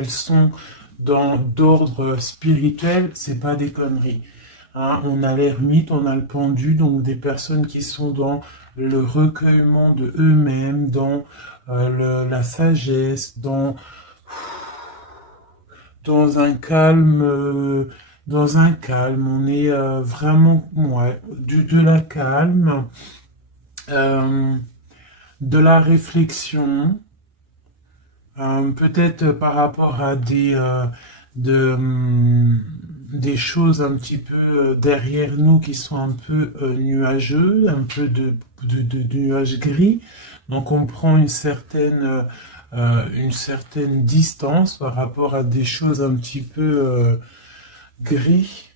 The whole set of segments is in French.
elles sont d'ordre spirituel, c'est pas des conneries. Hein, on a l'ermite, on a le pendu, donc des personnes qui sont dans le recueillement de eux-mêmes, dans la sagesse, dans un calme, on est vraiment, ouais, de la calme, euh, de la réflexion, peut-être par rapport à des choses un petit peu derrière nous qui sont un peu nuageux, un peu de nuages gris. Donc on prend une certaine distance par rapport à des choses un petit peu gris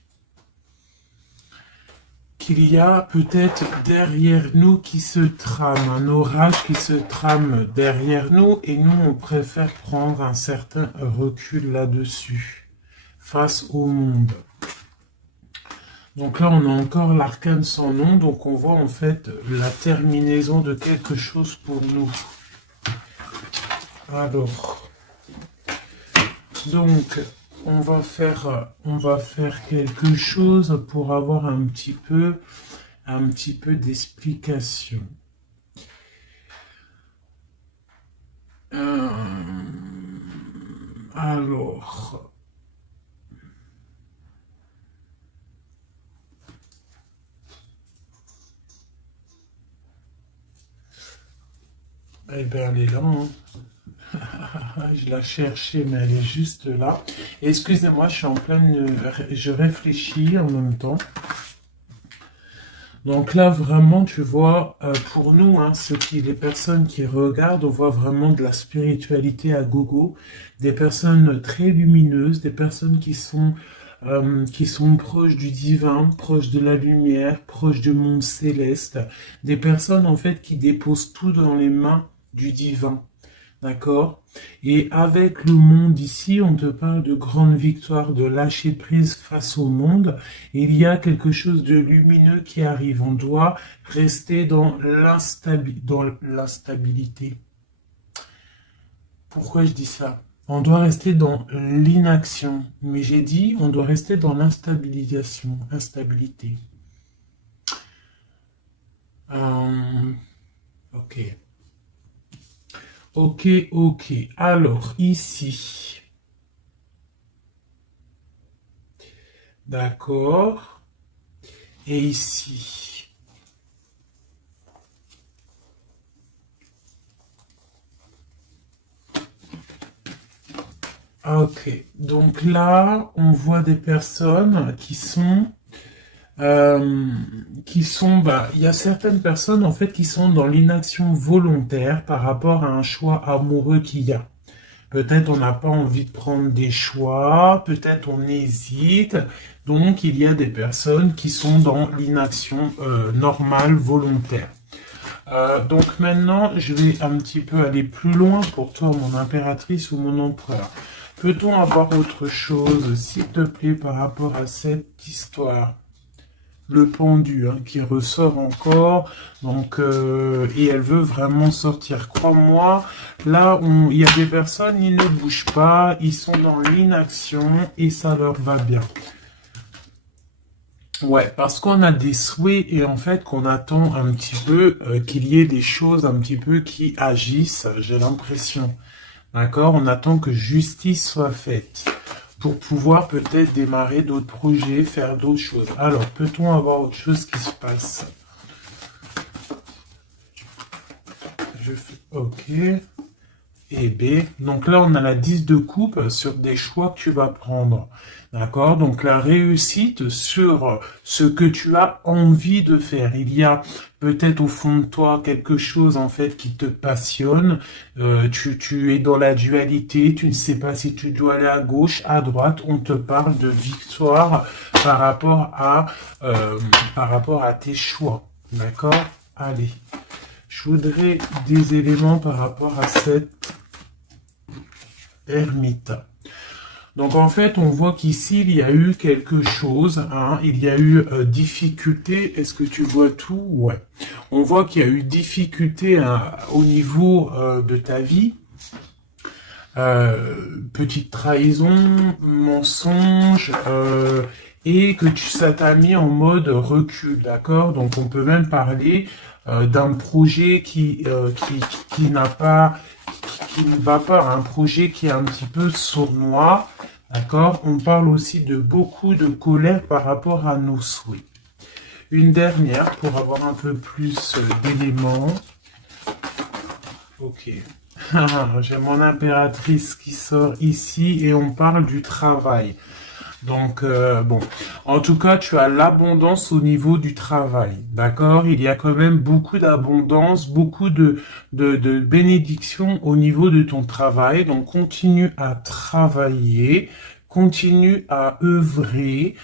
qu'il y a peut-être derrière nous qui se trame, un orage qui se trame derrière nous et nous on préfère prendre un certain recul là-dessus face au monde. Donc là on a encore l'arcane sans nom, donc on voit en fait la terminaison de quelque chose pour nous. Alors, donc on va faire quelque chose pour avoir un petit peu d'explication. Alors, eh bien, elle est là. Hein. Je la cherchais, mais elle est juste là. Excusez-moi, je suis en pleine... Je réfléchis en même temps. Donc là, vraiment, tu vois, pour nous, hein, les personnes qui regardent, on voit vraiment de la spiritualité à gogo, des personnes très lumineuses, des personnes qui sont proches du divin, proches de la lumière, proches du monde céleste, des personnes en fait qui déposent tout dans les mains du divin. D'accord? Et avec le monde ici, on te parle de grande victoire, de lâcher prise face au monde. Il y a quelque chose de lumineux qui arrive. On doit rester dans l'instabilité. Pourquoi je dis ça? On doit rester dans l'inaction. Mais j'ai dit, on doit rester dans l'instabilisation, instabilité. Ok. Ok, ok. Alors, ici. D'accord. Et ici. Ok. Donc là, on voit des personnes bah, il y a certaines personnes en fait qui sont dans l'inaction volontaire par rapport à un choix amoureux qu'il y a. Peut-être on n'a pas envie de prendre des choix, peut-être on hésite. Donc il y a des personnes qui sont dans l'inaction normale, volontaire. Donc maintenant, je vais un petit peu aller plus loin pour toi, mon impératrice ou mon empereur. Peut-on avoir autre chose, s'il te plaît, par rapport à cette histoire? Le pendu hein, qui ressort encore, donc et elle veut vraiment sortir. Crois-moi, là il y a des personnes, ils ne bougent pas, ils sont dans l'inaction et ça leur va bien. Ouais, parce qu'on a des souhaits et en fait qu'on attend un petit peu qu'il y ait des choses un petit peu qui agissent, j'ai l'impression. D'accord? On attend que justice soit faite pour pouvoir peut-être démarrer d'autres projets, faire d'autres choses. Alors, peut-on avoir autre chose qui se passe? Je fais OK. Et B. Donc là, on a la 10 de coupe sur des choix que tu vas prendre. D'accord? Donc la réussite sur ce que tu as envie de faire. Il y a peut-être au fond de toi quelque chose en fait qui te passionne. Tu es dans la dualité. Tu ne sais pas si tu dois aller à gauche, à droite. On te parle de victoire par rapport à tes choix. D'accord? Allez. Je voudrais des éléments par rapport à cette ermite. Donc en fait, on voit qu'ici, il y a eu quelque chose, hein, il y a eu difficulté. Est-ce que tu vois tout? Ouais. On voit qu'il y a eu difficulté hein, au niveau de ta vie. petite trahison, mensonge, et que ça t'a mis en mode recul, d'accord? Donc on peut même parler d'un projet qui n'a pas, qui ne va pas, un projet qui est un petit peu sournois, d'accord? On parle aussi de beaucoup de colère par rapport à nos souhaits. Une dernière pour avoir un peu plus d'éléments. Ok. J'ai mon impératrice qui sort ici et on parle du travail. Donc, bon, en tout cas, tu as l'abondance au niveau du travail, d'accord? Il y a quand même beaucoup d'abondance, beaucoup de bénédictions au niveau de ton travail. Donc, continue à travailler, continue à œuvrer,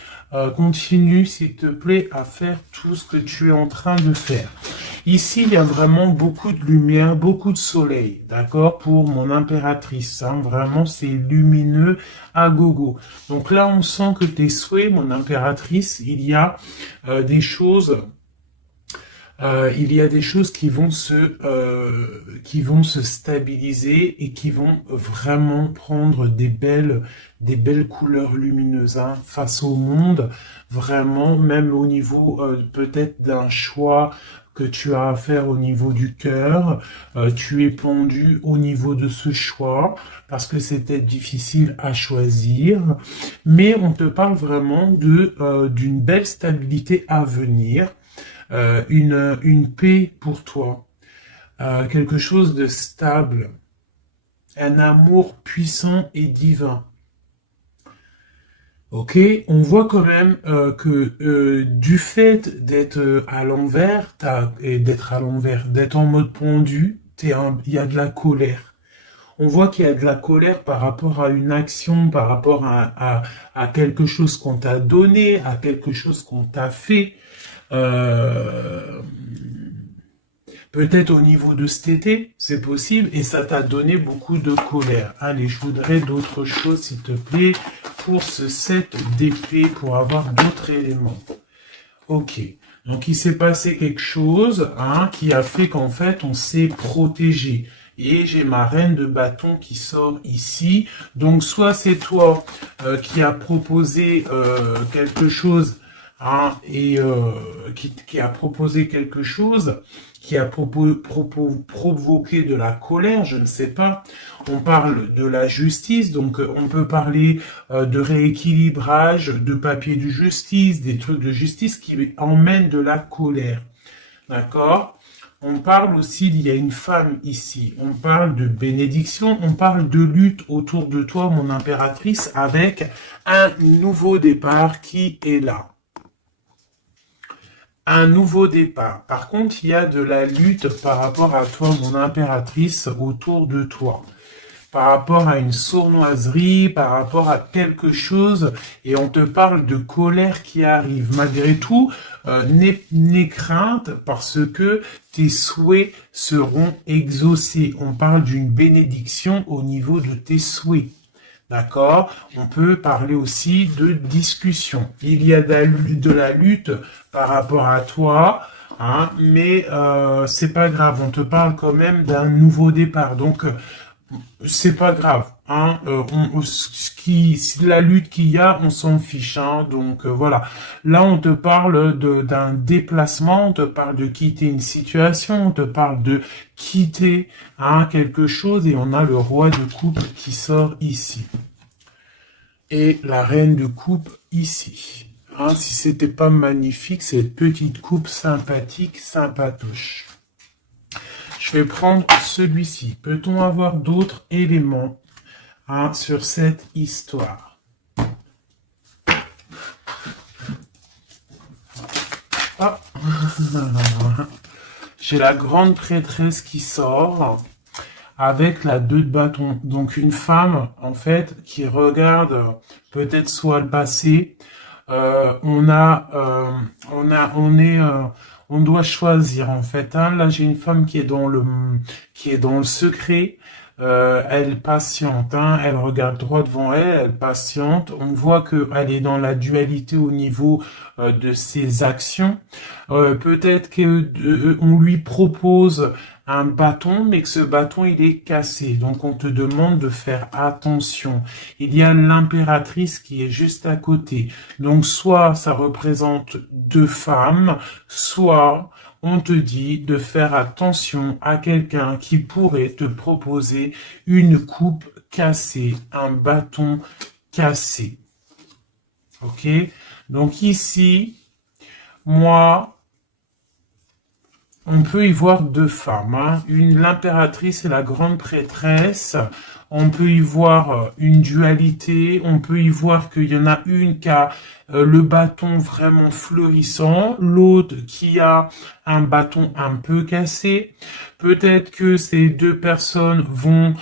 continue, s'il te plaît, à faire tout ce que tu es en train de faire. Ici, il y a vraiment beaucoup de lumière, beaucoup de soleil, d'accord, pour mon impératrice. Hein, vraiment, c'est lumineux à gogo. Donc là, on sent que tes souhaits, mon impératrice, des choses, il y a des choses qui vont se stabiliser et qui vont vraiment prendre des belles couleurs lumineuses hein, face au monde. Vraiment, même au niveau peut-être d'un choix que tu as à faire au niveau du cœur, tu es pendu au niveau de ce choix parce que c'était difficile à choisir, mais on te parle vraiment d'une belle stabilité à venir, une paix pour toi, quelque chose de stable, un amour puissant et divin. Ok, on voit quand même que du fait d'être à l'envers, d'être en mode pendu, il y a de la colère. On voit qu'il y a de la colère par rapport à une action, par rapport à quelque chose qu'on t'a donné, à quelque chose qu'on t'a fait. Euh, Peut-être au niveau de cet été, c'est possible, et ça t'a donné beaucoup de colère. Allez, je voudrais d'autres choses, s'il te plaît, pour ce set d'épée, pour avoir d'autres éléments. Ok, donc il s'est passé quelque chose hein, qui a fait qu'en fait, on s'est protégé. Et j'ai ma reine de bâton qui sort ici. Donc soit c'est toi qui as proposé quelque chose hein, et qui a proposé quelque chose, qui a provoqué de la colère, je ne sais pas. On parle de la justice, donc on peut parler de rééquilibrage, de papier de justice, des trucs de justice qui emmènent de la colère. D'accord? On parle aussi, il y a une femme ici, on parle de bénédiction, on parle de lutte autour de toi, mon impératrice, avec un nouveau départ qui est là. Un nouveau départ. Par contre, il y a de la lutte par rapport à toi, mon impératrice, autour de toi. Par rapport à une sournoiserie, par rapport à quelque chose, et on te parle de colère qui arrive. Malgré tout, n'aie crainte parce que tes souhaits seront exaucés. On parle d'une bénédiction au niveau de tes souhaits. D'accord? On peut parler aussi de discussion. Il y a de la lutte par rapport à toi, hein, mais c'est pas grave. On te parle quand même d'un nouveau départ. Donc, c'est pas grave. Hein, la lutte qu'il y a, on s'en fiche. Hein, donc voilà. Là, on te parle d'un déplacement, on te parle de quitter une situation, on te parle de quitter hein, quelque chose, et on a le roi de coupe qui sort ici. Et la reine de coupe ici. Hein, si c'était pas magnifique, cette petite coupe sympathique, sympatoche. Je vais prendre celui-ci. Peut-on avoir d'autres éléments hein, sur cette histoire? Ah. J'ai la grande prêtresse qui sort avec la 2 de bâton. Donc une femme, en fait, qui regarde peut-être soit le passé. On doit choisir en fait. Hein. Là, j'ai une femme qui est dans le secret. Elle patiente, hein. Elle regarde droit devant elle, elle patiente. On voit qu'elle est dans la dualité au niveau de ses actions. Peut-être qu'on lui propose un bâton, mais que ce bâton, il est cassé. Donc, on te demande de faire attention. Il y a l'impératrice qui est juste à côté. Donc, soit ça représente deux femmes, soit on te dit de faire attention à quelqu'un qui pourrait te proposer une coupe cassée, un bâton cassé. Ok? Donc ici, moi, on peut y voir deux femmes, hein. L'impératrice et la grande prêtresse. On peut y voir une dualité. On peut y voir qu'il y en a une qui a le bâton vraiment fleurissant, l'autre qui a un bâton un peu cassé. Peut-être que ces deux personnes vont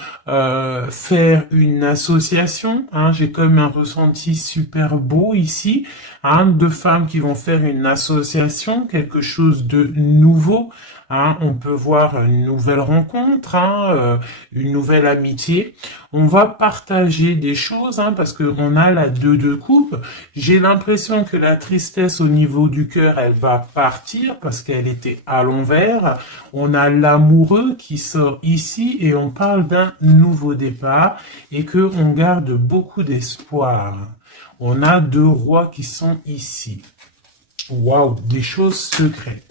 faire une association. Hein. J'ai comme un ressenti super beau ici. Hein, deux femmes qui vont faire une association, quelque chose de nouveau. Hein, on peut voir une nouvelle rencontre, hein, une nouvelle amitié. On va partager des choses, hein, parce qu'on a la 2 de coupe. J'ai l'impression que la tristesse au niveau du cœur, elle va partir parce qu'elle était à l'envers. On a l'amoureux qui sort ici et on parle d'un nouveau départ et que on garde beaucoup d'espoir. On a deux rois qui sont ici. Waouh, des choses secrètes.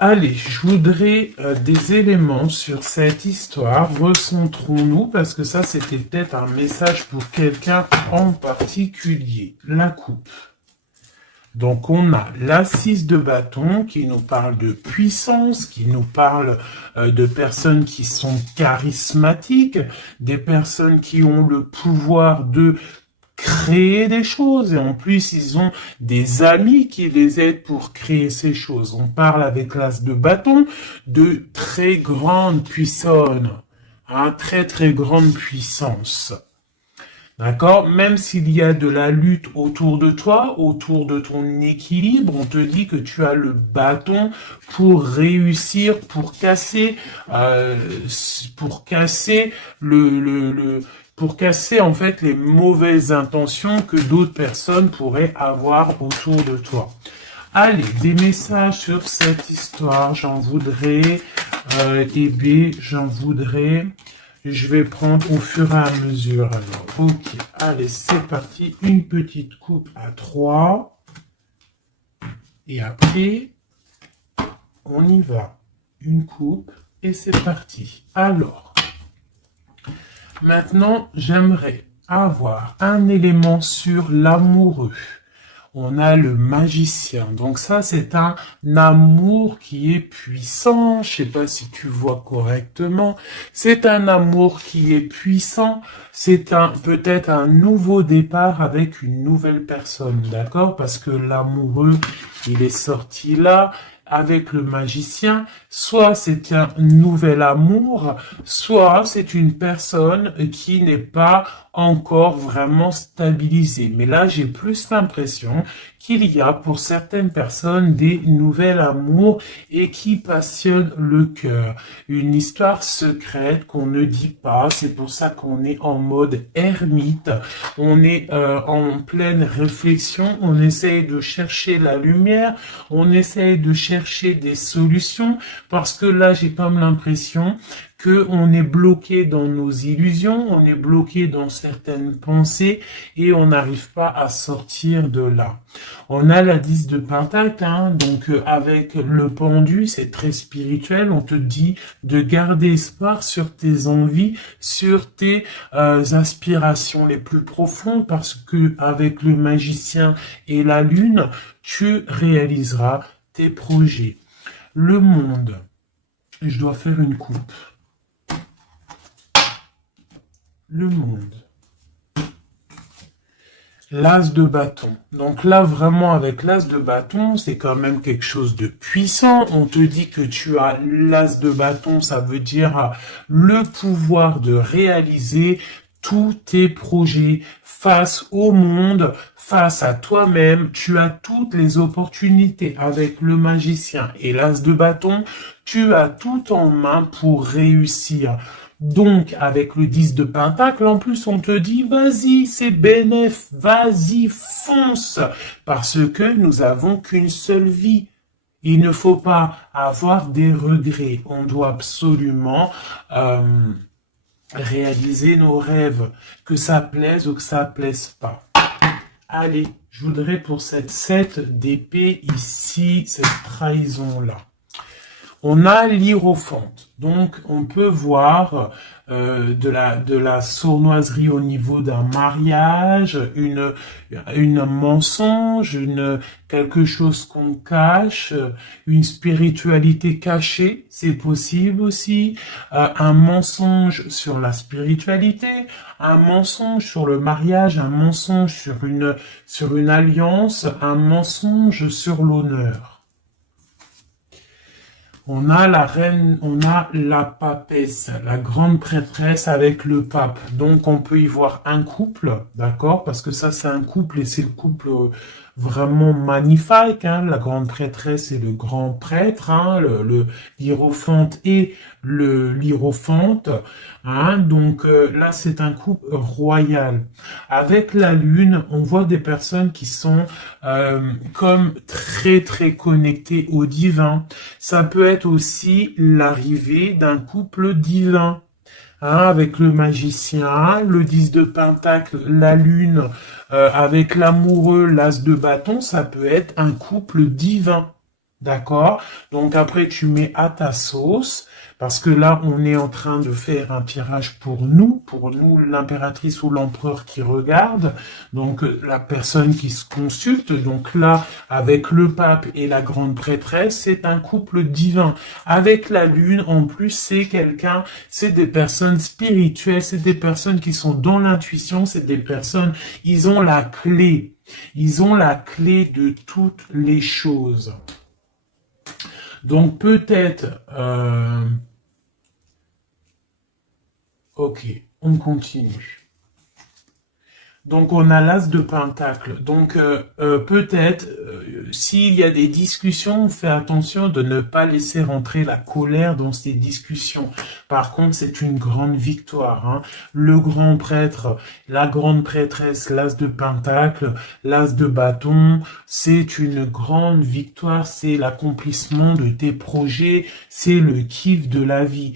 Allez, je voudrais des éléments sur cette histoire. Recentrons-nous, parce que ça, c'était peut-être un message pour quelqu'un en particulier. La coupe. Donc, on a l'assise de bâton qui nous parle de puissance, qui nous parle de personnes qui sont charismatiques, des personnes qui ont le pouvoir de créer des choses et en plus ils ont des amis qui les aident pour créer ces choses. On parle avec l'as de bâton de très grande puissance, hein, très grande puissance. D'accord? Même s'il y a de la lutte autour de toi, autour de ton équilibre, on te dit que tu as le bâton pour réussir, pour casser pour casser en fait les mauvaises intentions que d'autres personnes pourraient avoir autour de toi. Allez, des messages sur cette histoire, j'en voudrais, j'en voudrais. Je vais prendre au fur et à mesure. Alors, ok, allez, c'est parti. Une petite coupe à 3. Et après, on y va. Une coupe et c'est parti. Alors, maintenant, j'aimerais avoir un élément sur l'amoureux. On a le magicien. Donc ça, c'est un amour qui est puissant. Je sais pas si tu vois correctement. C'est un amour qui est puissant. C'est peut-être un nouveau départ avec une nouvelle personne. D'accord? Parce que l'amoureux, il est sorti là. Avec le magicien, soit c'est un nouvel amour, soit c'est une personne qui n'est pas encore vraiment stabilisée. Mais là, j'ai plus l'impression qu'il y a pour certaines personnes des nouvelles amours et qui passionnent le cœur. Une histoire secrète qu'on ne dit pas, c'est pour ça qu'on est en mode ermite, on est en pleine réflexion, on essaye de chercher la lumière, on essaye de chercher des solutions, parce que là j'ai comme l'impression qu'on est bloqué dans nos illusions, on est bloqué dans certaines pensées et on n'arrive pas à sortir de là. On a la 10 de Pentacle, hein, donc avec le pendu, c'est très spirituel, on te dit de garder espoir sur tes envies, sur tes aspirations les plus profondes, parce que avec le magicien et la lune, tu réaliseras tes projets. Le monde, je dois faire une coupe. Le monde. L'as de bâton. Donc là, vraiment, avec l'as de bâton, c'est quand même quelque chose de puissant. On te dit que tu as l'as de bâton, ça veut dire le pouvoir de réaliser tous tes projets face au monde, face à toi-même. Tu as toutes les opportunités avec le magicien et l'as de bâton. Tu as tout en main pour réussir. Donc, avec le 10 de Pentacle, en plus, on te dit, vas-y, c'est bénéf, vas-y, fonce, parce que nous avons qu'une seule vie. Il ne faut pas avoir des regrets. On doit absolument réaliser nos rêves, que ça plaise ou que ça plaise pas. Allez, je voudrais pour cette 7 d'épée ici, cette trahison-là. On a l'hiérophante, donc on peut voir de la sournoiserie au niveau d'un mariage, une mensonge, quelque chose qu'on cache, une spiritualité cachée, c'est possible aussi, un mensonge sur la spiritualité, un mensonge sur le mariage, un mensonge sur une alliance, un mensonge sur l'honneur. On a la reine, on a la papesse, la grande prêtresse avec le pape. Donc, on peut y voir un couple, d'accord? Parce que ça, c'est un couple et c'est le couple vraiment magnifique, hein? La grande prêtresse et le grand prêtre, hein? L'hiérophante et l'hiérophante, hein? Donc, là, c'est un couple royal. Avec la lune, on voit des personnes qui sont comme très, très connectées au divin. Ça peut être aussi l'arrivée d'un couple divin. Hein, avec le magicien, le 10 de pentacle, la lune, avec l'amoureux, l'as de bâton, ça peut être un couple divin. D'accord? Donc après, tu mets à ta sauce, parce que là, on est en train de faire un tirage pour nous, l'impératrice ou l'empereur qui regarde, donc la personne qui se consulte. Donc là, avec le pape et la grande prêtresse, c'est un couple divin. Avec la lune, en plus, c'est des personnes spirituelles, c'est des personnes qui sont dans l'intuition, c'est des personnes, ils ont la clé. Ils ont la clé de toutes les choses. Donc peut-être... Ok, on continue. Donc on a l'as de pentacle. Donc peut-être s'il y a des discussions, on fait attention de ne pas laisser rentrer la colère dans ces discussions. Par contre, c'est une grande victoire. Hein. Le grand prêtre, la grande prêtresse, l'as de pentacle, l'as de bâton, c'est une grande victoire. C'est l'accomplissement de tes projets, c'est le kiff de la vie.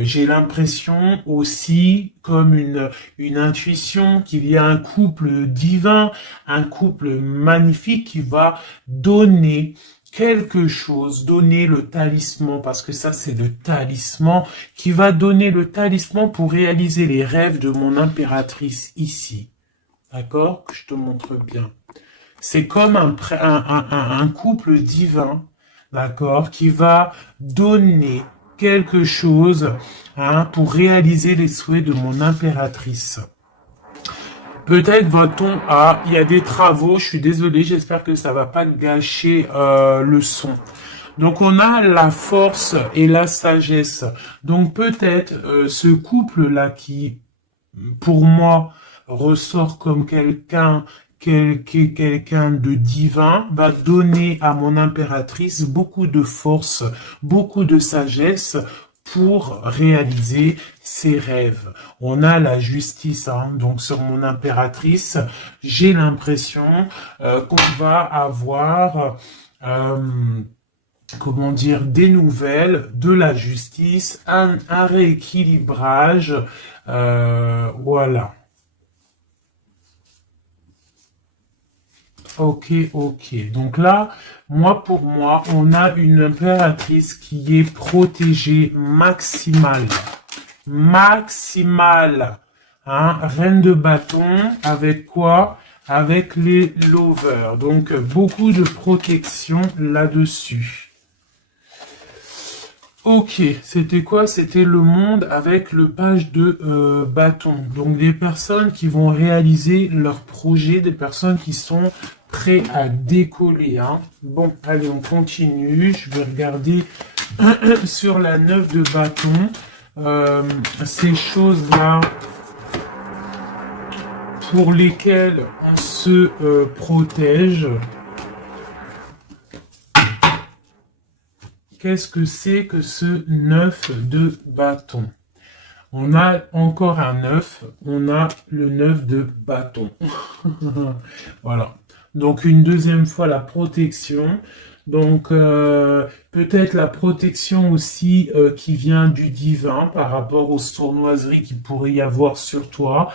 J'ai l'impression aussi, comme une intuition, qu'il y a un couple divin, un couple magnifique qui va donner quelque chose, donner le talisman, parce que ça c'est le talisman, qui va donner le talisman pour réaliser les rêves de mon impératrice ici. D'accord? Que je te montre bien. C'est comme un couple divin, d'accord, qui va donner quelque chose hein, pour réaliser les souhaits de mon impératrice. Peut-être va-t-on il y a des travaux, je suis désolé, j'espère que ça va pas gâcher le son. Donc on a la force et la sagesse. Donc peut-être ce couple-là qui, pour moi, ressort comme quelqu'un de divin, va donner à mon impératrice beaucoup de force, beaucoup de sagesse pour réaliser ses rêves. On a la justice, hein, donc sur mon impératrice, j'ai l'impression qu'on va avoir comment dire, des nouvelles, de la justice, un rééquilibrage, voilà. Ok. Donc là, pour moi, on a une impératrice qui est protégée maximale. Hein? Reine de bâton, avec quoi? Avec les lovers. Donc, beaucoup de protection là-dessus. Ok, c'était quoi? C'était le monde avec le page de bâton. Donc, des personnes qui vont réaliser leurs projets, des personnes qui sont prêts à décoller. Hein. Bon, allez, on continue. Je vais regarder sur la 9 de bâton. Ces choses-là pour lesquelles on se protège. Qu'est-ce que c'est que ce 9 de bâton? On a encore un 9, on a le 9 de bâton. Voilà. Donc une deuxième fois la protection. Donc, peut-être la protection aussi qui vient du divin par rapport aux sournoiseries qu'il pourrait y avoir sur toi.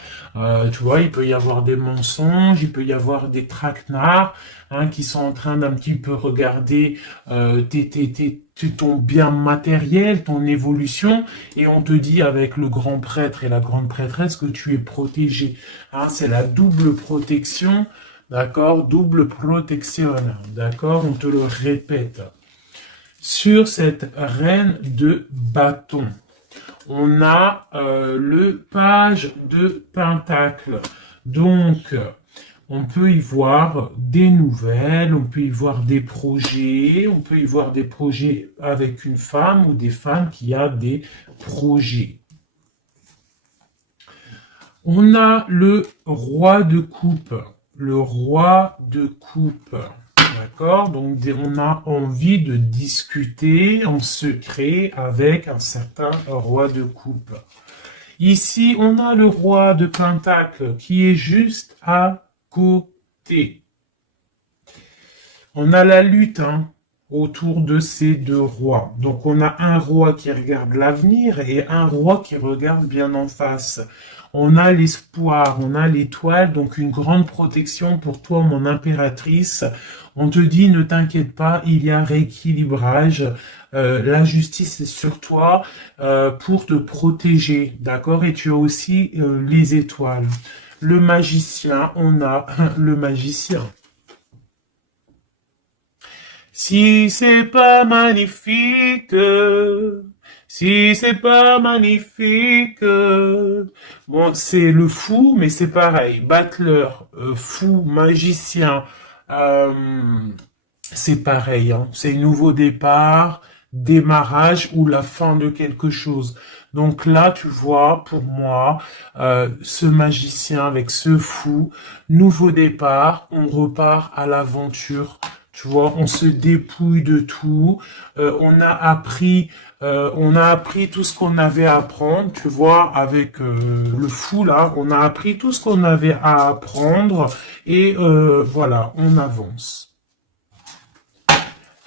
Tu vois, il peut y avoir des mensonges, il peut y avoir des traquenards hein, qui sont en train d'un petit peu regarder ton bien matériel, ton évolution, et on te dit avec le grand prêtre et la grande prêtresse que tu es protégé. Hein, c'est la double protection. D'accord, double protection, d'accord, on te le répète. Sur cette reine de bâton, on a le page de pentacle. Donc, on peut y voir des nouvelles, on peut y voir des projets, on peut y voir des projets avec une femme ou des femmes qui a des projets. On a le roi de coupe. Le roi de coupe. D'accord? Donc, on a envie de discuter en secret avec un certain roi de coupe. Ici, on a le roi de pentacle qui est juste à côté. On a la lutte hein, autour de ces deux rois. Donc, on a un roi qui regarde l'avenir et un roi qui regarde bien en face. On a l'espoir, on a l'étoile, donc une grande protection pour toi, mon impératrice. On te dit, ne t'inquiète pas, il y a rééquilibrage. La justice est sur toi pour te protéger, d'accord? Et tu as aussi les étoiles. Le magicien, on a le magicien. Si c'est pas magnifique, si c'est pas magnifique, bon, c'est le fou, mais c'est pareil. Battleur, fou, magicien, c'est pareil. Hein. C'est nouveau départ, démarrage ou la fin de quelque chose. Donc là, tu vois, pour moi, ce magicien avec ce fou, nouveau départ, on repart à l'aventure. Tu vois, on se dépouille de tout. On a appris tout ce qu'on avait à apprendre. Tu vois, avec le fou là, on a appris tout ce qu'on avait à apprendre et voilà, on avance.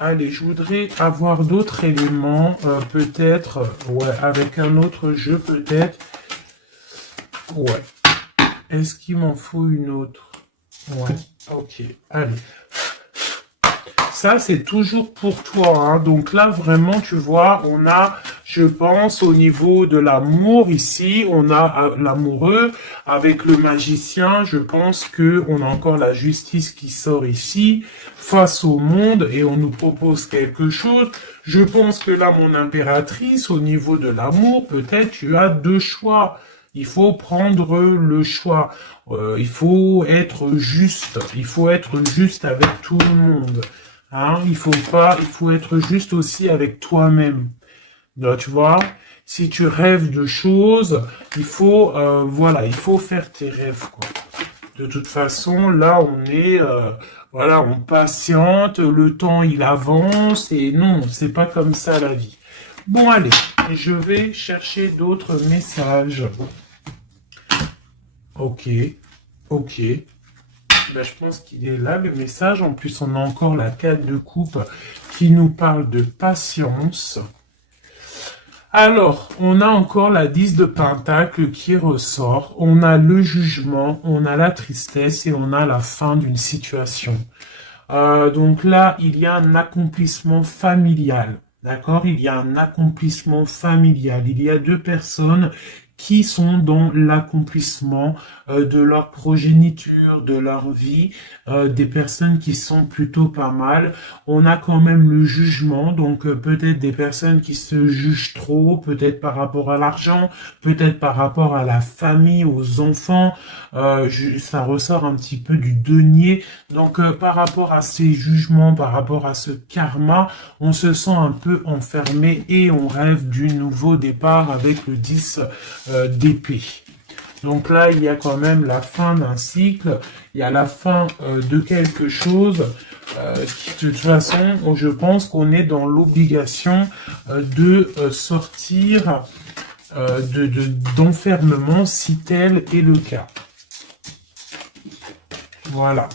Allez, je voudrais avoir d'autres éléments, peut-être, ouais, avec un autre jeu, peut-être. Ouais. Est-ce qu'il m'en faut une autre? Ouais, ok. Allez. Ça, c'est toujours pour toi. Hein. Donc là, vraiment, tu vois, on a, je pense, au niveau de l'amour ici, on a l'amoureux avec le magicien. Je pense que on a encore la justice qui sort ici face au monde et on nous propose quelque chose. Je pense que là, mon impératrice, au niveau de l'amour, peut-être tu as deux choix. Il faut prendre le choix. Il faut être juste. Il faut être juste avec tout le monde. Hein, il faut être juste aussi avec toi-même. Tu vois, si tu rêves de choses, il faut, voilà, il faut faire tes rêves, quoi. De toute façon, là, on est, voilà, on patiente, le temps, il avance, et non, c'est pas comme ça la vie. Bon, allez, je vais chercher d'autres messages. Ok, ok. Ben, je pense qu'il est là, le message. En plus, on a encore la 4 de coupe qui nous parle de patience. Alors, on a encore la 10 de pentacle qui ressort. On a le jugement, on a la tristesse et on a la fin d'une situation. Donc là, il y a un accomplissement familial. D'accord? Il y a un accomplissement familial. Il y a deux personnes qui sont dans l'accomplissement de leur progéniture, de leur vie, des personnes qui sont plutôt pas mal. On a quand même le jugement, donc peut-être des personnes qui se jugent trop, peut-être par rapport à l'argent, peut-être par rapport à la famille, aux enfants. Ça ressort un petit peu du denier. Donc par rapport à ces jugements, par rapport à ce karma, on se sent un peu enfermé et on rêve du nouveau départ avec le 10 d'épée. Donc là, il y a quand même la fin d'un cycle, il y a la fin de quelque chose qui, de toute façon, je pense qu'on est dans l'obligation de sortir d'enfermement si tel est le cas. Voilà.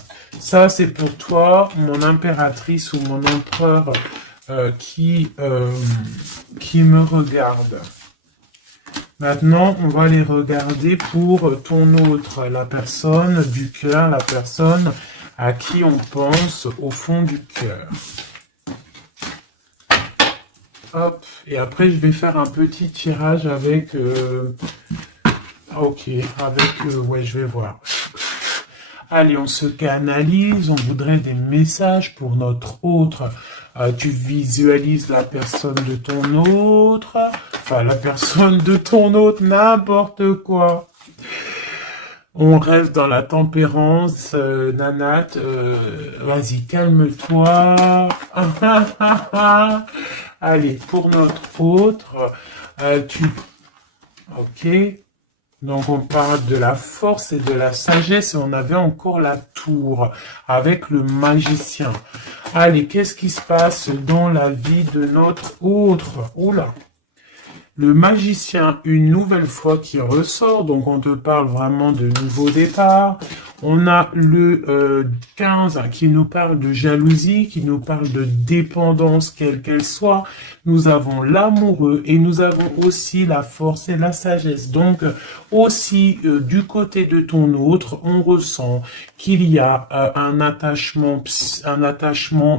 Ça, c'est pour toi, mon impératrice ou mon empereur qui me regarde. Maintenant, on va les regarder pour ton autre, la personne du cœur, la personne à qui on pense au fond du cœur. Hop, et après je vais faire un petit tirage avec... ok, avec... ouais, je vais voir. Allez, on se canalise, on voudrait des messages pour notre autre. Tu visualises la personne de ton autre, enfin la personne de ton autre, n'importe quoi. On reste dans la tempérance, Nanat, vas-y, calme-toi. Allez, pour notre autre, ok. Donc on parle de la force et de la sagesse et on avait encore la tour avec le magicien. Allez, qu'est-ce qui se passe dans la vie de notre autre? Oula. Le magicien, une nouvelle fois qui ressort, donc on te parle vraiment de nouveau départ. On a le 15 qui nous parle de jalousie, qui nous parle de dépendance, quelle qu'elle soit. Nous avons l'amoureux et nous avons aussi la force et la sagesse. Donc aussi du côté de ton autre, on ressent qu'il y a un attachement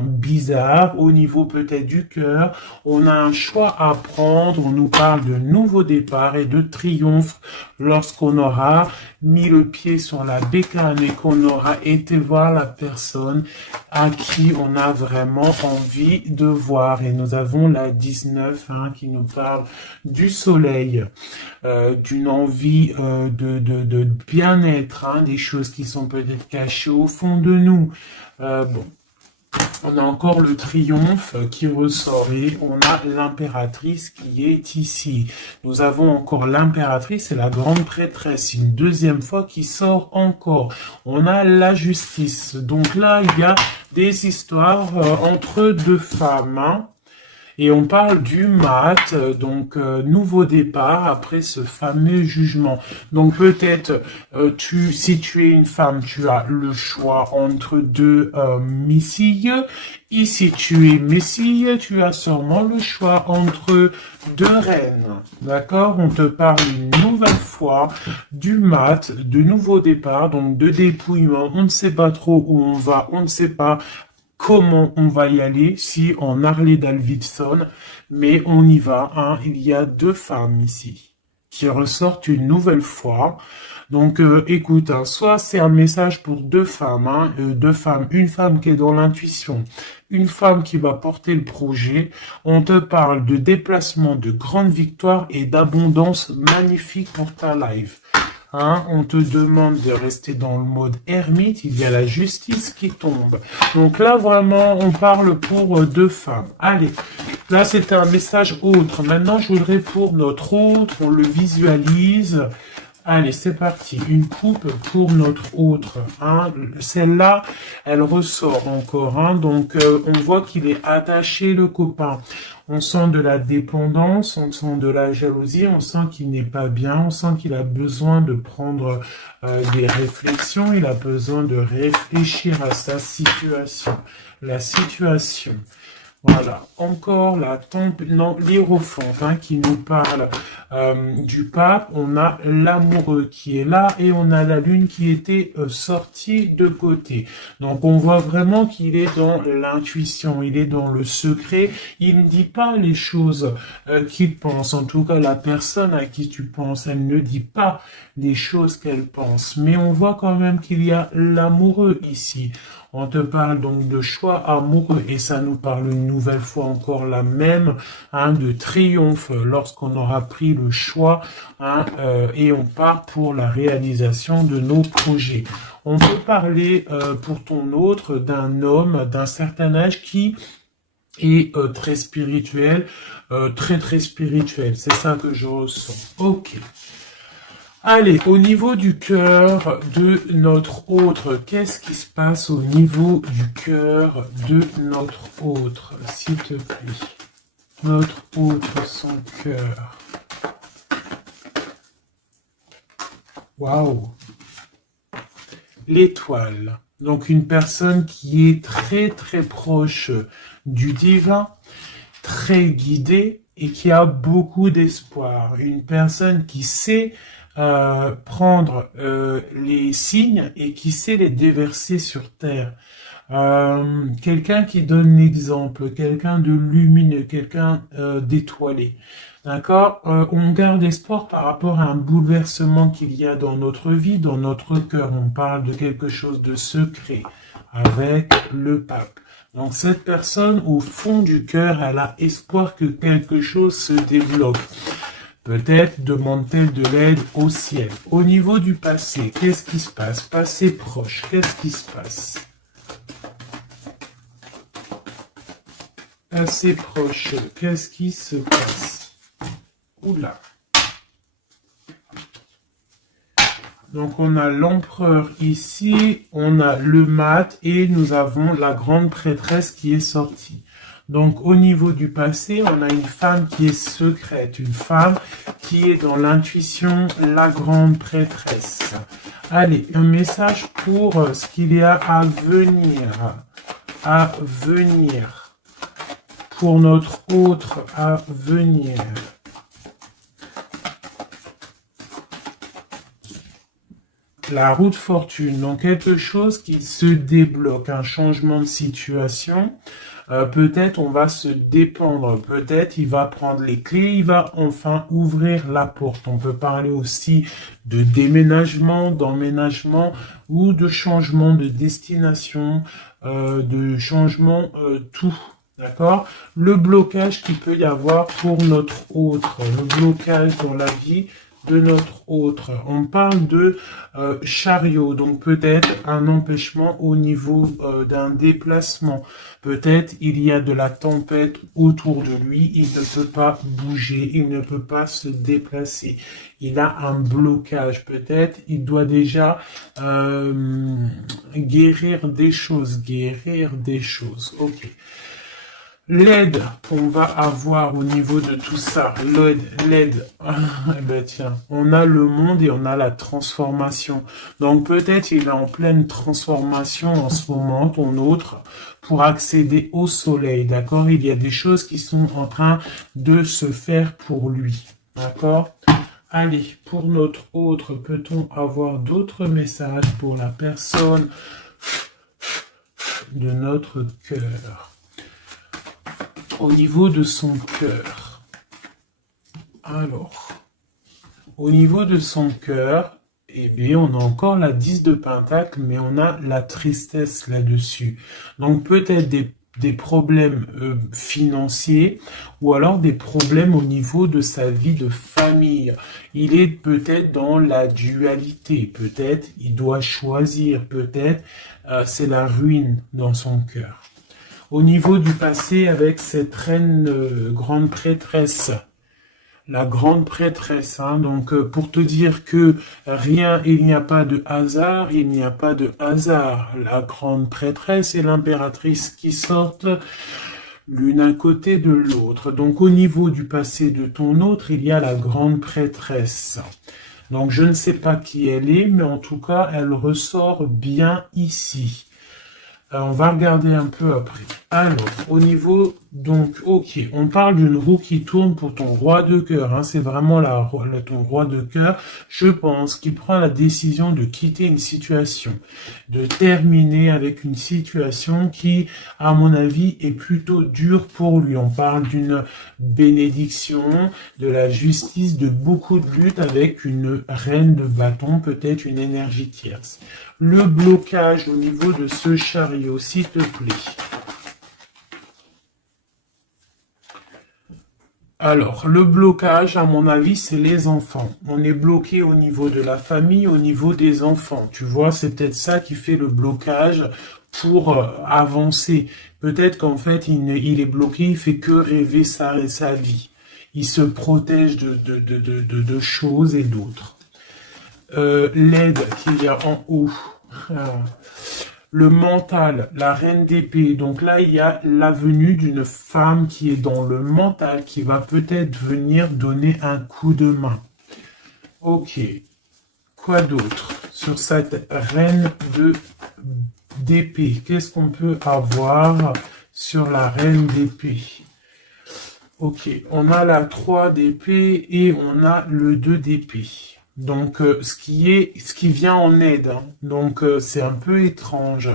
bizarre au niveau peut-être du cœur. On a un choix à prendre. On nous parle de nouveau départ et de triomphe lorsqu'on aura mis le pied sur la bécane et qu'on aura été voir la personne à qui on a vraiment envie de voir. Et nous avons la 19 qui nous parle du soleil, d'une envie de bien-être, des choses qui sont peut-être cachées au fond de nous. Bon. On a encore le triomphe qui ressort et on a l'impératrice qui est ici. Nous avons encore l'impératrice et la grande prêtresse, une deuxième fois qui sort encore. On a la justice. Donc là, il y a des histoires entre deux femmes. Et on parle du mat, donc nouveau départ après ce fameux jugement. Donc peut-être, si tu es une femme, tu as le choix entre deux missiles. Ici, tu es missile, tu as sûrement le choix entre deux reines. D'accord? On te parle une nouvelle fois du mat, de nouveau départ, donc de dépouillement. On ne sait pas trop où on va, on ne sait pas comment on va y aller si on Harley Davidson, mais on y va. Il y a deux femmes ici qui ressortent une nouvelle fois. Donc écoute, soit c'est un message pour deux femmes, une femme qui est dans l'intuition, une femme qui va porter le projet. On te parle de déplacement, de grande victoire et d'abondance magnifique pour ta life. On te demande de rester dans le mode ermite, il y a la justice qui tombe. Donc là, vraiment, on parle pour deux femmes. Allez, là, c'était un message autre. Maintenant, je voudrais pour notre autre, on le visualise. Allez, c'est parti. Une coupe pour notre autre. Celle-là, elle ressort encore. Donc, on voit qu'il est attaché, le copain. On sent de la dépendance, on sent de la jalousie, on sent qu'il n'est pas bien, on sent qu'il a besoin de prendre des réflexions, il a besoin de réfléchir à sa situation. La situation. Voilà, encore l'hiérophante qui nous parle du pape. On a l'amoureux qui est là et on a la lune qui était sortie de côté. Donc on voit vraiment qu'il est dans l'intuition, il est dans le secret. Il ne dit pas les choses qu'il pense. En tout cas, la personne à qui tu penses, elle ne dit pas les choses qu'elle pense. Mais on voit quand même qu'il y a l'amoureux ici. On te parle donc de choix amoureux et ça nous parle une nouvelle fois encore la même, de triomphe lorsqu'on aura pris le choix et on part pour la réalisation de nos projets. On peut parler pour ton autre d'un homme d'un certain âge qui est très spirituel, très spirituel. C'est ça que je ressens. Ok. Allez, au niveau du cœur de notre autre, qu'est-ce qui se passe au niveau du cœur de notre autre, s'il te plaît? Notre autre, son cœur. Waouh! L'étoile. Donc une personne qui est très très proche du divin, très guidée et qui a beaucoup d'espoir. Une personne qui sait prendre les signes et qui sait les déverser sur terre. Quelqu'un qui donne l'exemple, quelqu'un de lumineux, quelqu'un d'étoilé. D'accord. On garde espoir par rapport à un bouleversement qu'il y a dans notre vie, dans notre cœur. On parle de quelque chose de secret avec le pape. Donc cette personne, au fond du cœur, elle a espoir que quelque chose se débloque. Peut-être demande-t-elle de l'aide au ciel. Au niveau du passé, qu'est-ce qui se passe? Passé proche, qu'est-ce qui se passe? Passé proche, qu'est-ce qui se passe? Oula. Donc on a l'empereur ici, on a le mat et nous avons la grande prêtresse qui est sortie. Donc au niveau du passé, on a une femme qui est secrète, une femme qui est dans l'intuition, la grande prêtresse. Allez, un message pour ce qu'il y a à venir, pour notre autre à venir. La roue de fortune, donc quelque chose qui se débloque, un changement de situation. Peut-être on va se dépendre, peut-être il va prendre les clés, il va enfin ouvrir la porte. On peut parler aussi de déménagement, d'emménagement ou de changement de destination, de changement tout. D'accord? Le blocage qu'il peut y avoir pour notre autre, le blocage dans la vie de notre autre. On parle de chariot, donc peut-être un empêchement au niveau d'un déplacement. Peut-être il y a de la tempête autour de lui, il ne peut pas bouger, il ne peut pas se déplacer. Il a un blocage, peut-être il doit déjà guérir des choses. Ok. L'aide qu'on va avoir au niveau de tout ça, l'aide, eh ben tiens, on a le monde et on a la transformation. Donc peut-être il est en pleine transformation en ce moment, ton autre, pour accéder au soleil, d'accord? Il y a des choses qui sont en train de se faire pour lui, d'accord? Allez, pour notre autre, peut-on avoir d'autres messages pour la personne de notre cœur? Au niveau de son cœur. Alors, au niveau de son cœur, eh bien, on a encore la 10 de Pentacle, mais on a la tristesse là-dessus. Donc, peut-être des problèmes financiers ou alors des problèmes au niveau de sa vie de famille. Il est peut-être dans la dualité. Peut-être il doit choisir. Peut-être c'est la ruine dans son cœur. Au niveau du passé, avec cette reine grande prêtresse, la grande prêtresse, hein, donc pour te dire que rien, il n'y a pas de hasard, il n'y a pas de hasard. La grande prêtresse et l'impératrice qui sortent l'une à côté de l'autre. Donc au niveau du passé de ton autre, il y a la grande prêtresse. Donc je ne sais pas qui elle est, mais en tout cas, elle ressort bien ici. On va regarder un peu après. Alors, au niveau, donc, ok, on parle d'une roue qui tourne pour ton roi de cœur. Hein, c'est vraiment ton roi de cœur. Je pense qu'il prend la décision de quitter une situation, de terminer avec une situation qui, à mon avis, est plutôt dure pour lui. On parle d'une bénédiction, de la justice, de beaucoup de lutte avec une reine de bâton, peut-être une énergie tierce. Le blocage au niveau de ce chariot, s'il te plaît. Alors, le blocage, à mon avis, c'est les enfants. On est bloqué au niveau de la famille, au niveau des enfants. Tu vois, c'est peut-être ça qui fait le blocage pour avancer. Peut-être qu'en fait, il est bloqué, il fait que rêver sa vie. Il se protège de choses et d'autres. L'aide qu'il y a en haut. Le mental, la reine d'épée. Donc là, il y a la venue d'une femme qui est dans le mental, qui va peut-être venir donner un coup de main. Ok. Quoi d'autre sur cette reine d'épée. Qu'est-ce qu'on peut avoir sur la reine d'épée? Ok, on a la 3 d'épée et on a le 2 d'épée. Donc, ce qui vient en aide, hein. Donc, c'est un peu étrange.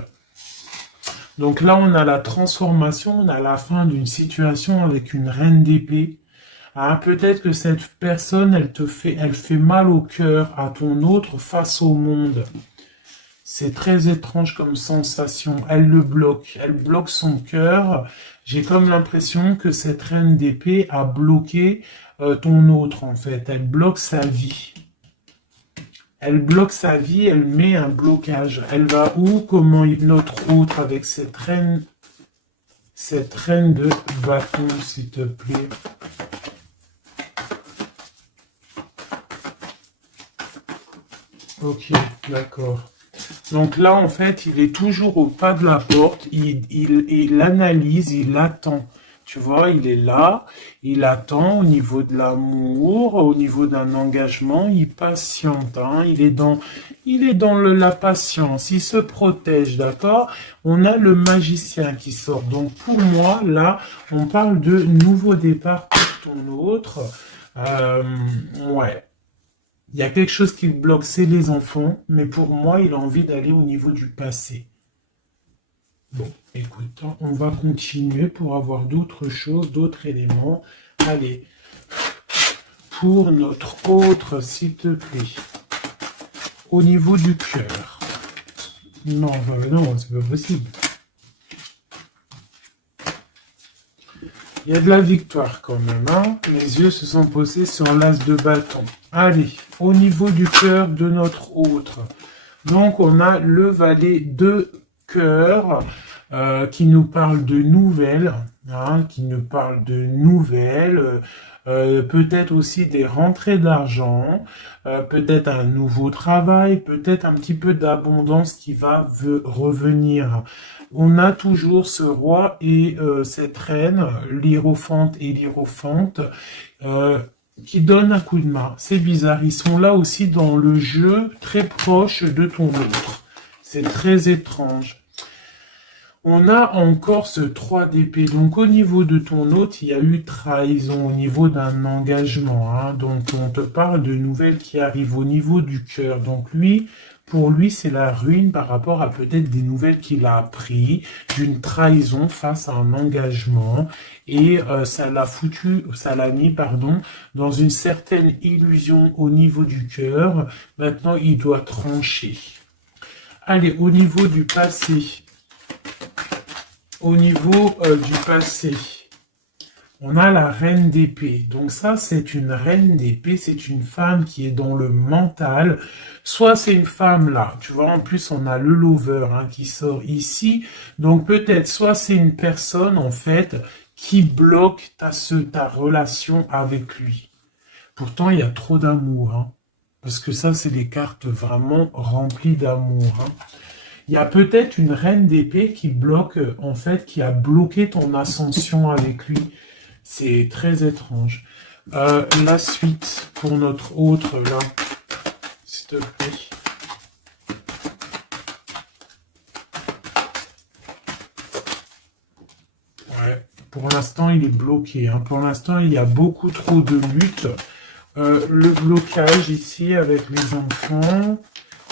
Donc là, on a la transformation, on a la fin d'une situation avec une reine d'épée. Ah, peut-être que cette personne, elle fait mal au cœur à ton autre face au monde. C'est très étrange comme sensation. Elle bloque son cœur. J'ai comme l'impression que cette reine d'épée a bloqué ton autre en fait. Elle bloque sa vie. Elle bloque sa vie, elle met un blocage. Elle va où? Comment notre autre avec cette reine de bâton, s'il te plaît. Ok, d'accord. Donc là, en fait, il est toujours au pas de la porte, il analyse, il attend. Tu vois, il est là, il attend au niveau de l'amour, au niveau d'un engagement, il patiente, hein, il est dans la patience, il se protège, d'accord? On a le magicien qui sort. Donc pour moi, là, on parle de nouveau départ pour ton autre. Ouais. Il y a quelque chose qui le bloque, c'est les enfants, mais pour moi, il a envie d'aller au niveau du passé. Bon, écoute, hein, on va continuer pour avoir d'autres choses, d'autres éléments. Allez, pour notre autre, s'il te plaît, au niveau du cœur. Non, non, c'est pas possible. Il y a de la victoire quand même, hein. Les yeux se sont posés sur l'as de bâton. Allez, au niveau du cœur de notre autre. Donc, on a le valet de cœur qui nous parle de nouvelles, hein, peut-être aussi des rentrées d'argent, peut-être un nouveau travail, peut-être un petit peu d'abondance qui va revenir. On a toujours ce roi et cette reine, l'hiérophante et l'hiérophante, qui donnent un coup de main. C'est bizarre, ils sont là aussi dans le jeu, très proche de ton autre. C'est très étrange. On a encore ce 3 d'épée. Donc au niveau de ton autre, il y a eu trahison au niveau d'un engagement, hein. Donc on te parle de nouvelles qui arrivent au niveau du cœur. Donc lui, pour lui, c'est la ruine par rapport à peut-être des nouvelles qu'il a appris, d'une trahison face à un engagement. Et ça l'a mis, pardon, dans une certaine illusion au niveau du cœur. Maintenant, il doit trancher. Allez, au niveau du passé. Au niveau du passé, on a la reine d'épée. Donc ça, c'est une reine d'épée, c'est une femme qui est dans le mental. Soit c'est une femme là, tu vois, en plus on a le lover hein, qui sort ici. Donc peut-être, soit c'est une personne en fait qui bloque ta relation avec lui. Pourtant, il y a trop d'amour. Hein, parce que ça, c'est des cartes vraiment remplies d'amour. Hein. Il y a peut-être une reine d'épée qui bloque, en fait, qui a bloqué ton ascension avec lui. C'est très étrange. La suite pour notre autre, là, s'il te plaît. Ouais, pour l'instant, il est bloqué. Hein. Pour l'instant, il y a beaucoup trop de luttes. Le blocage ici avec les enfants...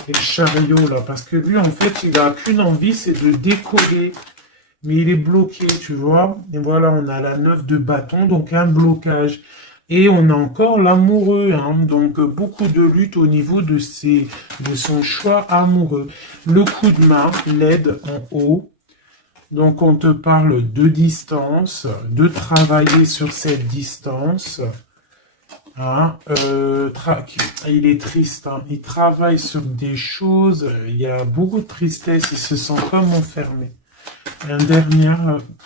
Et le chariot là, parce que lui en fait il a qu'une envie, c'est de décoller, mais il est bloqué, tu vois. Et voilà, on a la 9 de bâton, donc un blocage. Et on a encore l'amoureux, hein, donc beaucoup de lutte au niveau de son choix amoureux. Le coup de main, l'aide en haut. Donc on te parle de distance, de travailler sur cette distance. Hein, il est triste, hein. Il travaille sur des choses, il y a beaucoup de tristesse, il se sent comme enfermé. Un dernier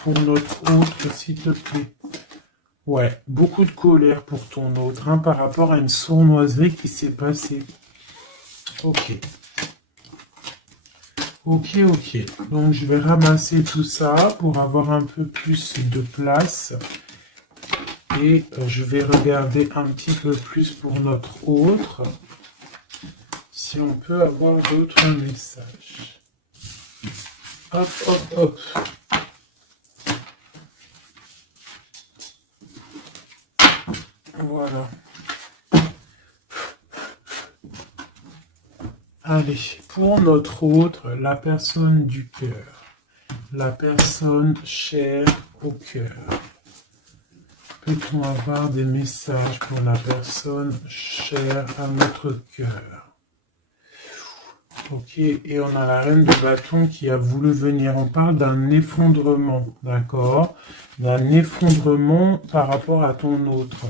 pour notre autre, s'il te plaît. Ouais, beaucoup de colère pour ton autre, hein, par rapport à une sournoiserie qui s'est passée. Ok. Ok. Donc je vais ramasser tout ça pour avoir un peu plus de place. Et je vais regarder un petit peu plus pour notre autre, si on peut avoir d'autres messages. Hop, hop, hop. Voilà. Allez, pour notre autre, la personne du cœur. La personne chère au cœur. Peut-on avoir des messages pour la personne chère à notre cœur? Ok, et on a la reine de bâton qui a voulu venir. On parle d'un effondrement, d'accord? D'un effondrement par rapport à ton autre.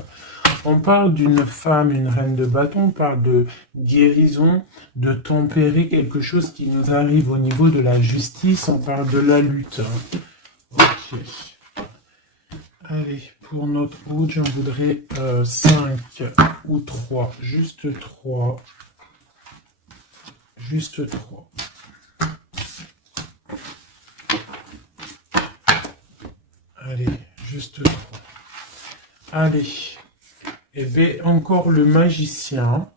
On parle d'une femme, une reine de bâton, on parle de guérison, de tempérer quelque chose qui nous arrive au niveau de la justice, on parle de la lutte. Ok. Allez, pour notre autre, j'en voudrais 5 ou 3, juste 3. Juste 3. Allez, juste 3. Allez. Et bien, encore le magicien.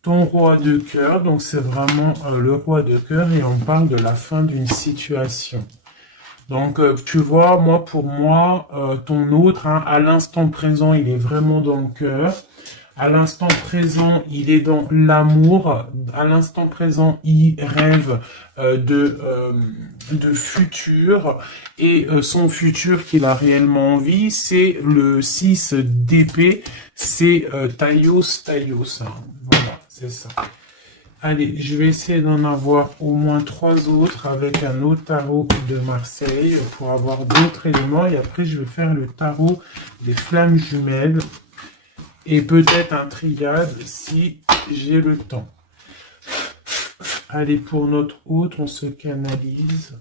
Ton roi de cœur. Donc, c'est vraiment le roi de cœur. Et on parle de la fin d'une situation. Donc, tu vois, pour moi, ton autre, hein, à l'instant présent, il est vraiment dans le cœur. À l'instant présent, il est dans l'amour. À l'instant présent, il rêve de futur. Et son futur qu'il a réellement envie, c'est le 6 d'épée. C'est Taios. Hein. Voilà, c'est ça. Allez, je vais essayer d'en avoir au moins 3 autres avec un autre tarot de Marseille pour avoir d'autres éléments. Et après, je vais faire le tarot des flammes jumelles. Et peut-être un triade si j'ai le temps. Allez, pour notre autre, on se canalise.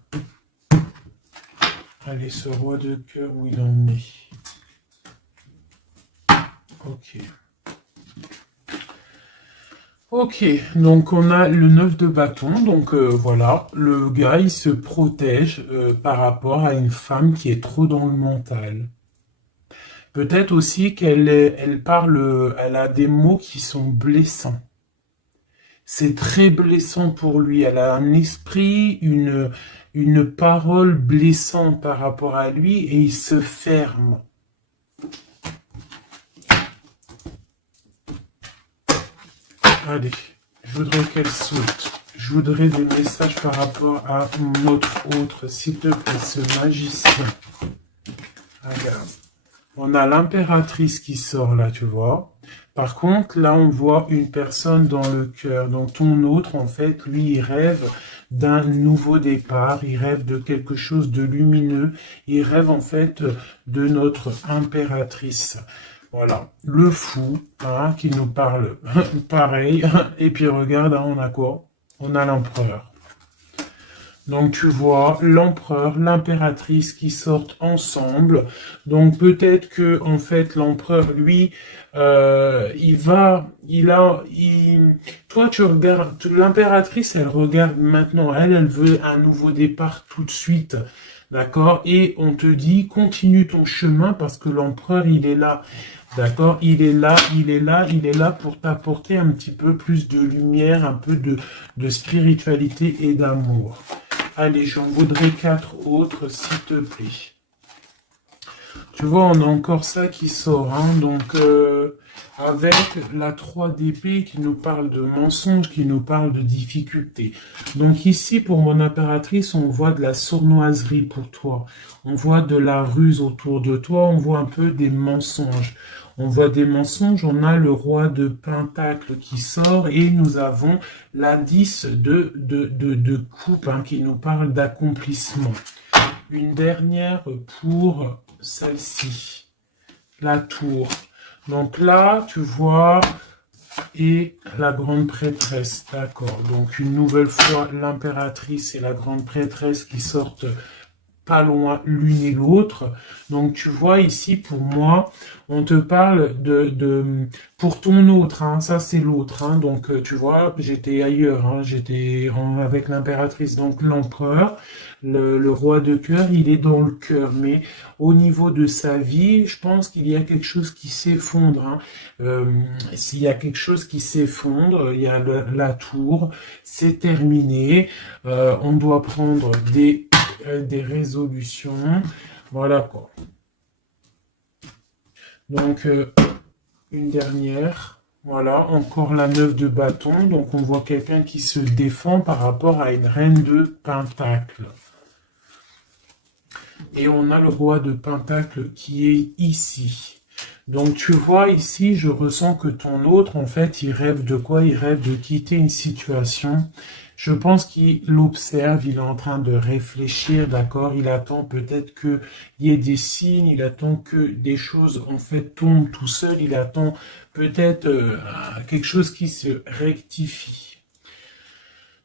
Allez, ce roi de cœur, où il en est. Ok. Ok, donc on a le 9 de bâton. Donc voilà, le gars, il se protège par rapport à une femme qui est trop dans le mental. Peut-être aussi elle parle, elle a des mots qui sont blessants. C'est très blessant pour lui. Elle a un esprit, une parole blessante par rapport à lui et il se ferme. Allez, je voudrais qu'elle saute. Je voudrais des messages par rapport à notre autre, s'il te plaît, ce magicien. Regarde. On a l'impératrice qui sort là, tu vois. Par contre, là, on voit une personne dans le cœur. Donc, ton autre, en fait, lui, il rêve d'un nouveau départ. Il rêve de quelque chose de lumineux. Il rêve, en fait, de notre impératrice. Voilà. Le fou, hein, qui nous parle pareil. Et puis, regarde, hein, on a quoi? On a l'empereur. Donc tu vois l'empereur, l'impératrice qui sortent ensemble. Donc peut-être que en fait l'empereur lui, toi tu regardes, l'impératrice elle regarde maintenant, elle veut un nouveau départ tout de suite, d'accord? Et on te dit continue ton chemin parce que l'empereur il est là. D'accord, il est là pour t'apporter un petit peu plus de lumière, un peu de spiritualité et d'amour. Allez, j'en voudrais 4 autres, s'il te plaît. Tu vois, on a encore ça qui sort, hein, donc avec la 3 d'épée qui nous parle de mensonges, qui nous parle de difficultés. Donc ici, pour mon impératrice, on voit de la sournoiserie pour toi. On voit de la ruse autour de toi, on voit un peu des mensonges. On voit des mensonges, on a le roi de Pentacle qui sort et nous avons l'indice de coupe hein, qui nous parle d'accomplissement. Une dernière pour celle-ci, la tour. Donc là, tu vois, et la grande prêtresse, d'accord. Donc une nouvelle fois, l'impératrice et la grande prêtresse qui sortent pas loin l'une et l'autre. Donc tu vois ici, pour moi, on te parle pour ton autre, hein, ça c'est l'autre, hein, donc tu vois, j'étais ailleurs, hein, avec l'impératrice, donc l'empereur, le roi de cœur, il est dans le cœur, mais au niveau de sa vie, je pense qu'il y a quelque chose qui s'effondre, hein. S'il y a quelque chose qui s'effondre, il y a la tour, c'est terminé, on doit prendre des résolutions, voilà quoi. Donc, une dernière. Voilà, encore la 9 de bâton. Donc, on voit quelqu'un qui se défend par rapport à une reine de pentacle. Et on a le roi de pentacle qui est ici. Donc, tu vois ici, je ressens que ton autre, en fait, il rêve de quoi? Il rêve de quitter une situation. Je pense qu'il observe, il est en train de réfléchir, d'accord? Il attend peut-être qu'il y ait des signes, il attend que des choses, en fait, tombent tout seul, il attend peut-être quelque chose qui se rectifie.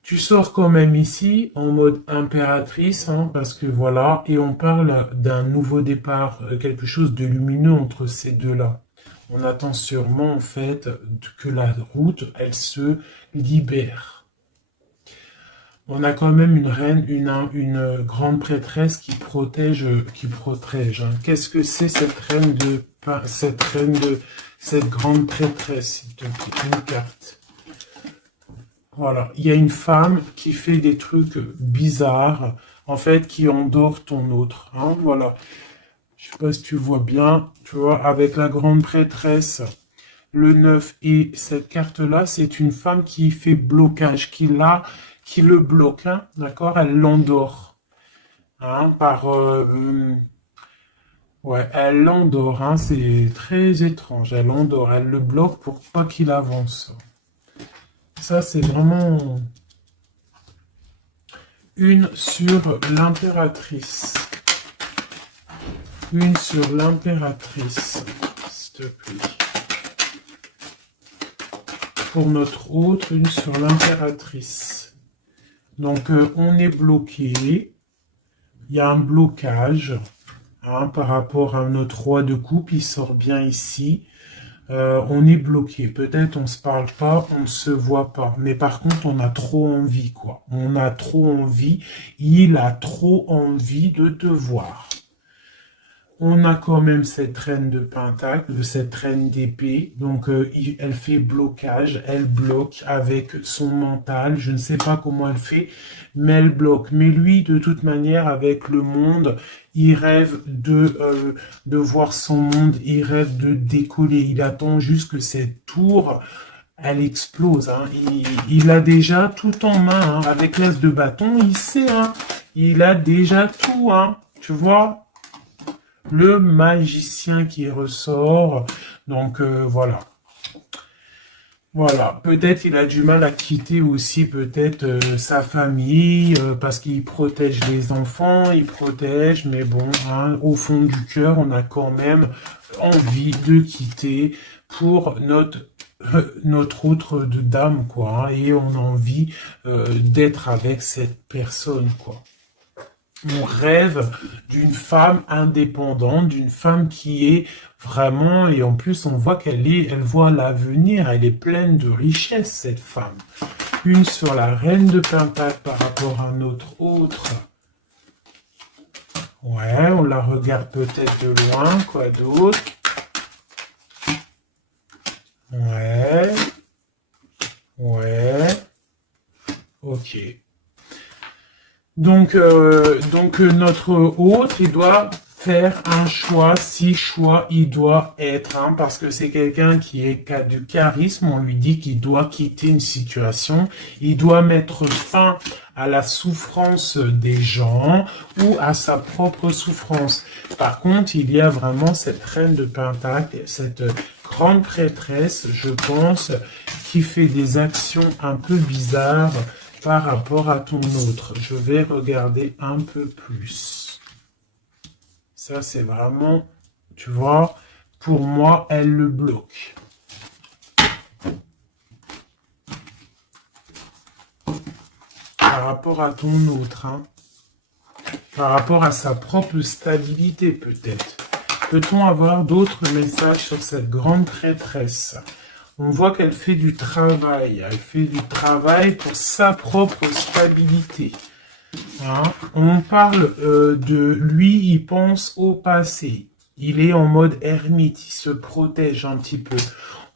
Tu sors quand même ici en mode impératrice, hein, parce que voilà, et on parle d'un nouveau départ, quelque chose de lumineux entre ces deux-là. On attend sûrement, en fait, que la route, elle se libère. On a quand même une reine, une grande prêtresse qui protège, hein. Qu'est-ce que c'est cette grande prêtresse, s'il te plaît, une carte. Voilà, il y a une femme qui fait des trucs bizarres, en fait, qui endort ton autre, hein, voilà. Je sais pas si tu vois bien, tu vois, avec la grande prêtresse, le 9 et cette carte-là, c'est une femme qui fait blocage, qui le bloque, hein, d'accord? Elle l'endort, hein, ouais, elle l'endort, hein, c'est très étrange, elle l'endort, elle le bloque pour pas qu'il avance. Ça, c'est vraiment une sur l'impératrice. Une sur l'impératrice, s'il te plaît. Pour notre autre, une sur l'impératrice. Donc, on est bloqué. Il y a un blocage, hein, par rapport à notre roi de coupe. Il sort bien ici. On est bloqué. Peut-être on se parle pas, on ne se voit pas. Mais par contre, on a trop envie, quoi. On a trop envie. Il a trop envie de te voir. On a quand même cette reine de pentacle, cette reine d'épée, donc elle fait blocage, elle bloque avec son mental, je ne sais pas comment elle fait, mais elle bloque. Mais lui, de toute manière, avec le monde, il rêve de voir son monde, il rêve de décoller, il attend juste que cette tour, elle explose, hein. Il a déjà tout en main, hein. Avec l'as de bâton, il sait, hein. Il a déjà tout, hein. Tu vois? Le magicien qui ressort. Donc voilà. Voilà. Peut-être il a du mal à quitter aussi peut-être sa famille parce qu'il protège les enfants, il protège, mais bon, hein, au fond du cœur, on a quand même envie de quitter pour notre autre de dame, quoi, hein, et on a envie d'être avec cette personne, quoi. On rêve d'une femme indépendante, d'une femme qui est vraiment, et en plus on voit elle voit l'avenir, elle est pleine de richesse, cette femme. Une sur la reine de pentacle par rapport à notre autre. Ouais, on la regarde peut-être de loin, quoi d'autre. Ouais. Ouais. Ok. Donc notre hôte, il doit faire un choix, si choix il doit être, hein, parce que c'est quelqu'un qui est du charisme, on lui dit qu'il doit quitter une situation, il doit mettre fin à la souffrance des gens ou à sa propre souffrance. Par contre, il y a vraiment cette reine de pentacle, cette grande prêtresse, je pense, qui fait des actions un peu bizarres par rapport à ton autre. Je vais regarder un peu plus. Ça, c'est vraiment, tu vois, pour moi, elle le bloque. Par rapport à ton autre, hein. par rapport à sa propre stabilité peut-être. Peut-on avoir d'autres messages sur cette grande traîtresse? On voit qu'elle fait du travail. Elle fait du travail pour sa propre stabilité. Hein? On parle de lui, il pense au passé. Il est en mode ermite, il se protège un petit peu.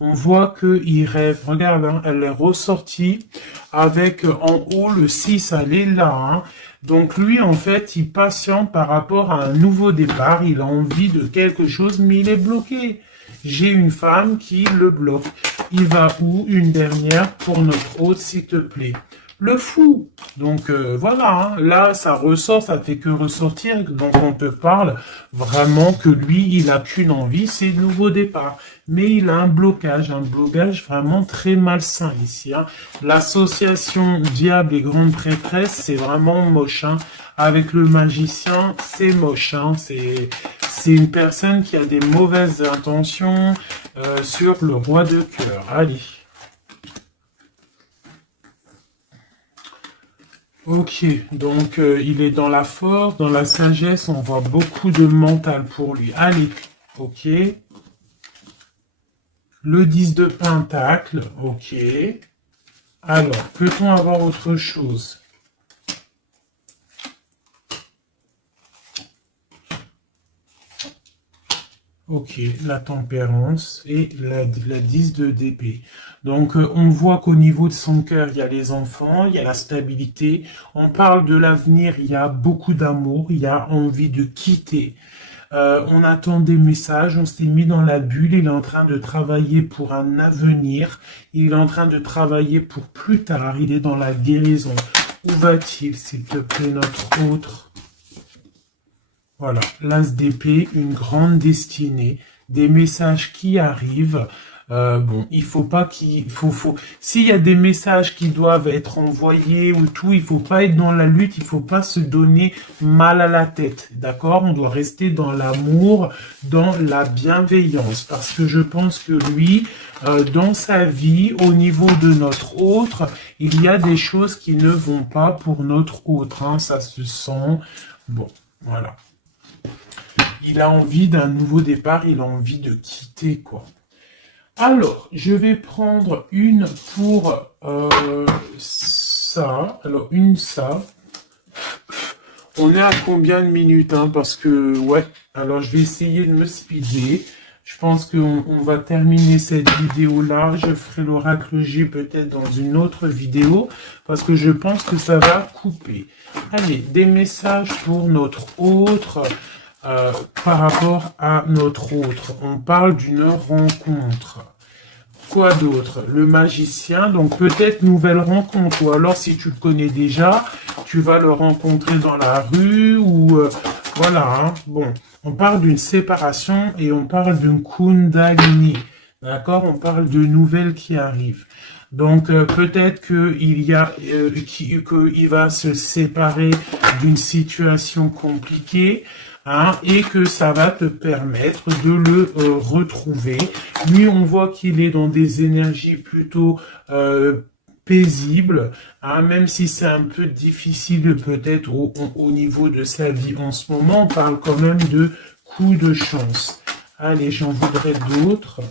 On voit qu'il rêve. Regarde, hein, elle est ressortie avec en haut le 6, elle est là. Hein. Donc lui, en fait, il patiente par rapport à un nouveau départ. Il a envie de quelque chose, mais il est bloqué. J'ai une femme qui le bloque. Il va où? Une dernière pour notre hôte, s'il te plaît. Le fou. Donc voilà, hein. Là ça ressort, ça fait que ressortir. Donc on te parle vraiment que lui, il a qu'une envie, c'est le nouveau départ. Mais il a un blocage vraiment très malsain ici. Hein. L'association diable et grande prêtresse, c'est vraiment moche. Hein. Avec le magicien, c'est moche. Hein. C'est une personne qui a des mauvaises intentions sur le roi de cœur. Allez. Ok, donc il est dans la force, dans la sagesse, on voit beaucoup de mental pour lui. Allez, ok. Le 10 de pentacle, ok. Alors, peut-on avoir autre chose? Ok, la tempérance et la 10 de d'épée. Donc, on voit qu'au niveau de son cœur, il y a les enfants, il y a la stabilité. On parle de l'avenir, il y a beaucoup d'amour, il y a envie de quitter. On attend des messages, on s'est mis dans la bulle, il est en train de travailler pour un avenir, il est en train de travailler pour plus tard, il est dans la guérison. Où va-t-il, s'il te plaît, notre autre? Voilà, l'as d'épée, une grande destinée, des messages qui arrivent. Bon, il faut pas s'il y a des messages qui doivent être envoyés ou tout, il faut pas être dans la lutte, il faut pas se donner mal à la tête, d'accord? On doit rester dans l'amour, dans la bienveillance, parce que je pense que lui, dans sa vie, au niveau de notre autre, il y a des choses qui ne vont pas pour notre autre, hein, ça se sent. Bon, voilà. Il a envie d'un nouveau départ, il a envie de quitter, quoi. Alors, je vais prendre une pour ça. Alors, ça. On est à combien de minutes, hein? Parce que, ouais. Alors, je vais essayer de me speeder. Je pense qu'on va terminer cette vidéo-là. Je ferai l'oracle J peut-être dans une autre vidéo. Parce que je pense que ça va couper. Allez, des messages pour notre autre... par rapport à notre autre, on parle d'une rencontre. Quoi d'autre? Le magicien, donc peut-être nouvelle rencontre, ou alors si tu le connais déjà, tu vas le rencontrer dans la rue, ou voilà, hein. Bon, on parle d'une séparation et on parle d'une kundalini, d'accord? On parle de nouvelles qui arrivent. Donc peut-être qu'il va se séparer d'une situation compliquée, hein, et que ça va te permettre de le retrouver. Lui, on voit qu'il est dans des énergies plutôt paisibles, hein, même si c'est un peu difficile peut-être au niveau de sa vie en ce moment. On parle quand même de coup de chance. Allez, j'en voudrais d'autres.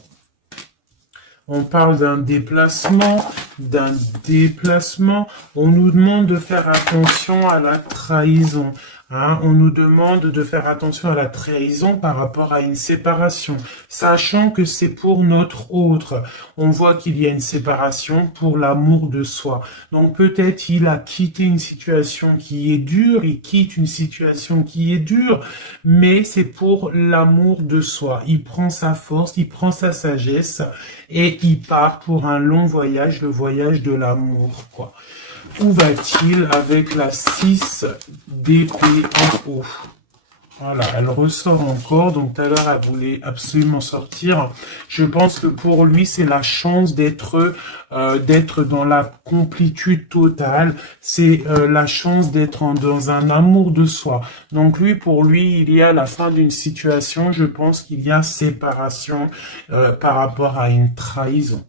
On parle d'un déplacement. On nous demande de faire attention à la trahison. Hein, on nous demande de faire attention à la trahison par rapport à une séparation, sachant que c'est pour notre autre. On voit qu'il y a une séparation pour l'amour de soi. Donc peut-être il a quitté une situation qui est dure, il quitte une situation qui est dure, mais c'est pour l'amour de soi. Il prend sa force, il prend sa sagesse et il part pour un long voyage, le voyage de l'amour, quoi. Où va-t-il avec la 6 d'épée en haut? Voilà, elle ressort encore. Donc tout à l'heure, elle voulait absolument sortir. Je pense que pour lui, c'est la chance d'être dans la complétude totale. C'est la chance d'être dans un amour de soi. Donc lui, pour lui, il y a la fin d'une situation. Je pense qu'il y a séparation par rapport à une trahison.